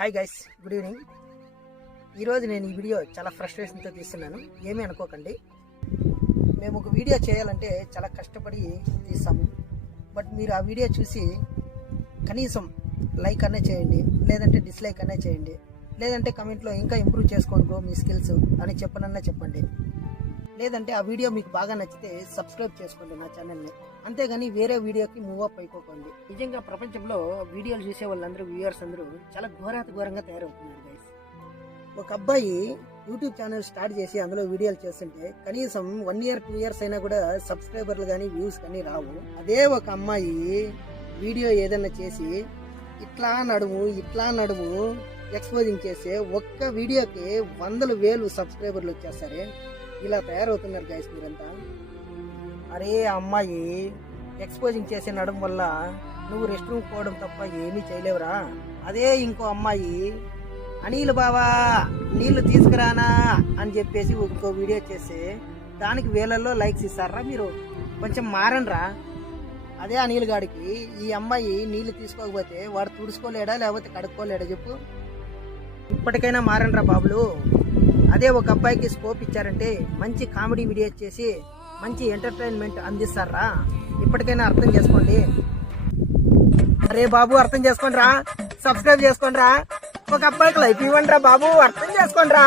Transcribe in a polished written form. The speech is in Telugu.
Hi guys, good evening. ఈరోజు నేను ఈ వీడియో చాలా ఫ్రస్ట్రేషన్తో తీస్తున్నాను, ఏమీ అనుకోకండి. మేము ఒక వీడియో చేయాలంటే చాలా కష్టపడి తీస్తాము. బట్ మీరు ఆ వీడియో చూసి కనీసం లైక్ అనే చేయండి, లేదంటే డిస్లైక్ అనే చేయండి, లేదంటే కమెంట్లో ఇంకా ఇంప్రూవ్ చేసుకోండి బ్రో మీ స్కిల్స్ అని చెప్పనన్నా చెప్పండి. లేదంటే ఆ వీడియో మీకు బాగా నచ్చితే సబ్స్క్రైబ్ చేసుకోండి నా ఛానల్ని. అంతేగాని వేరే వీడియోకి మూవ్ అప్ అయిపోకండి. నిజంగా ప్రపంచంలో వీడియోలు చూసే వాళ్ళందరూ వ్యూయర్స్ అందరూ చాలా ఘోరంగా తయారవుతున్నారు గైస్. ఒక అబ్బాయి యూట్యూబ్ ఛానల్ స్టార్ట్ చేసి అందులో వీడియోలు చేస్తుంటే కనీసం 1 year 2 years అయినా కూడా సబ్స్క్రైబర్లు కానీ వ్యూస్ కానీ రావు. అదే ఒక అమ్మాయి వీడియో ఏదైనా చేసి ఇట్లా నడుము ఎక్స్పోజింగ్ చేస్తే ఒక్క వీడియోకి 100,000 సబ్స్క్రైబర్లు వచ్చేస్తారే. ఇలా తయారవుతున్నారు గైస్ మీరంతా. అరే అమ్మాయి ఎక్స్పోజింగ్ చేసే నడుము వల్ల నువ్వు రెస్ట్ రూమ్ పోవడం తప్ప ఏమీ చేయలేవురా. అదే ఇంకో అమ్మాయి అనిల్ బావా నీళ్లు తీసుకురానా అని చెప్పేసి ఇంకో వీడియో చేస్తే దానికి వేలల్లో లైక్స్ ఇస్తారా. మీరు కొంచెం మారండ్రా. అదే అనిల్ గాడికి ఈ అమ్మాయి నీళ్లు తీసుకోకపోతే వాడు తుడుచుకోలేడా లేకపోతే కడుక్కోలేడా చెప్పు. ఇప్పటికైనా మారండ్రా బాబులు. అదే ఒక అబ్బాయికి స్కోప్ ఇచ్చారంటే మంచి కామెడీ వీడియో చేసి మంచి ఎంటర్టైన్మెంట్ అందిస్తారా. ఇప్పటికైనా అర్థం చేసుకోండి. అరే బాబు అర్థం చేసుకోండి రా, సబ్స్క్రైబ్ చేసుకోండి రా, ఒక అబ్బాయికి లైఫ్ ఇవ్వండి రా బాబు, అర్థం చేసుకోండి రా.